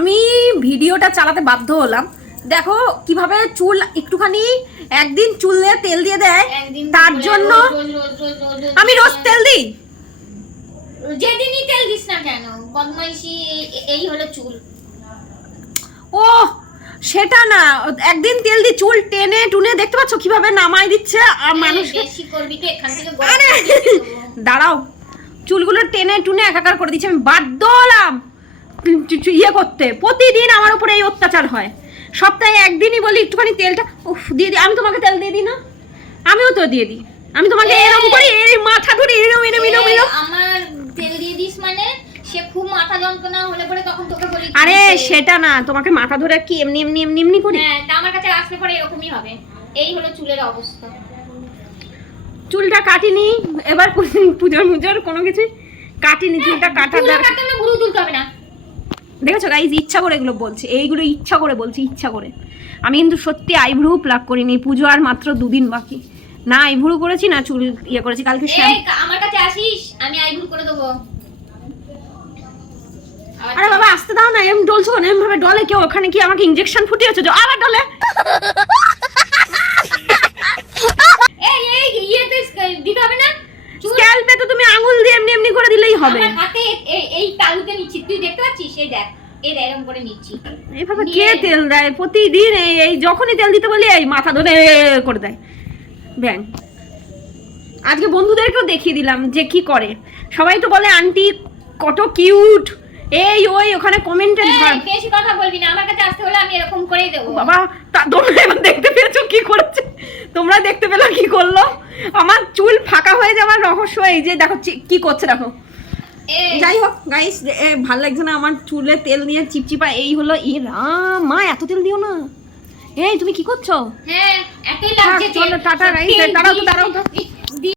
আমি ভিডিওটা চালাতে বাধ্য হলাম। দেখো কিভাবে চুল একটুখানি একদিন চুলে তেল দিয়ে দেয়, তার জন্য আমি রোজ তেল দিই। যেদিনই তেল দিস না কেন বদমাইশি, এই হলো চুল। ও সেটা না, একদিন তেল দি চুল টেনে টুনে দেখতে পাচ্ছ কিভাবে নামাই দিচ্ছে। আর মানুষ বেশি করবি তো এখান থেকে দাঁড়াও, চুলগুলো টেনে টুনে একাকার করে দিচ্ছে। আমি বাধ্য হলাম ইয়ে করতে। প্রতিদিন আমার উপরে এই অত্যাচার হয়। সপ্তাহে একদিনই বলি একটুখানি তেলটা উফ দিয়ে দিই। আমি তোমাকে তেল দিয়ে দিই না? আমিও তো দিয়ে দিই। আমি তোমাকে এরকম করি, এই মাথা ধরে এরকম এরকম এরকম এরকম। আমার তেল দিয়ে দিস মানে সে খুব মাথা যন্ত্রণা হলে পরে তখন তোকে বলি। আরে সেটা না, তোমাকে মাথা ধরে কি এমনি এমনি এমনি এমনি করি? হ্যাঁ, তা আমার কাছে আসলে পরে এরকমই হবে। এই হলো চুলের অবস্থা। চুলটা কাটিনি এবার, পুজোর মুজোর কোনো কিছু কাটিনি। চুলটা কাটার দরকার। ভুরু তুলতে হবে না। দেখেছো গাইজ, ইচ্ছা করে এগুলো বলছে, এইগুলো ইচ্ছা করে বলছি, ইচ্ছা করে। আমি কিন্তু সত্যি আইব্রু প্লাক করিনি। পুজো আর মাত্র 2 দিন বাকি। না আইব্রু করেছি না চুল ইয়ে করেছি। কালকে আমার কাছে আসিস, আমি আইব্রু করে দেবো। আরে বাবা আসতে দাও না, এম ডলছো না, এম ভাবে ডলে কেউ? ওখানে কি আমাকে ইনজেকশন ফুটিয়েছো যে আবার ডলে? এই এই ইয়েতে দিতে হবে না? স্ক্যাল্পে তো তুমি আঙ্গুল দিয়ে এমনি এমনি করে দিলেই হবে। আমার হাতে এই তালুতে নিচ্ছি, তুই দেখতে পাচ্ছিস? এই দেখ, এই এরকম করে নিচ্ছি। এইভাবে কে তেল দেয় প্রতিদিন? এই যখনই তেল দিতে বলি এই মাথা ধরে করে দেয় ব্যাং। আজকে বন্ধুদেরকেও দেখিয়ে দিলাম যে কি করে। সবাই তো বলে আন্টি কত কিউট, এই ওই ওখানে কমেন্টে বেশি কথা বলবি না। আমার কাছে আসতে হলে আমি এরকম করেই দেবো। বাবা তোমরা এবার দেখতে পেয়েছো কি করেছে? তোমরা দেখতে পেলে কি করলো? আমার চুল ফাঁকা হয়ে যাওয়ার রহস্য এই যে দেখো কি করছে দেখো। যাই হোক গাইস, ভালো লাগছে না আমার চুলে তেল নিয়ে চিপচিপা। এই হলো ই রাম, মা এত তেল দিও না। এই তুমি কি করছো? হ্যাঁ এতই লাগছে। চলো টাটা গাইস, দাঁড়াও তো দাঁড়াও তো।